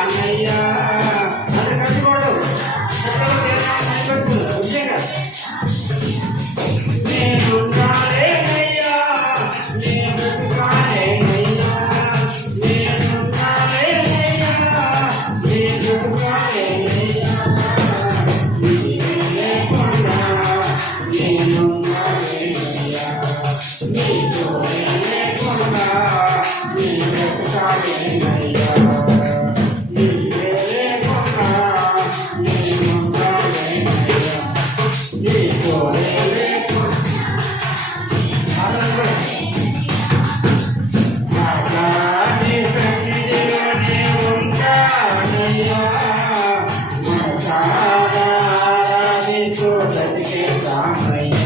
అన్నయ్యా graça.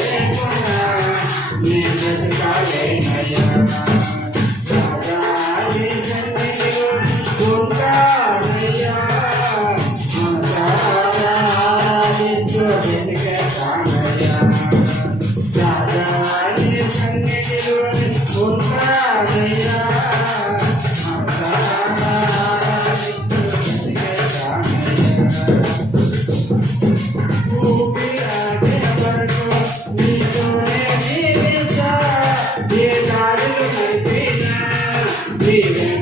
Leave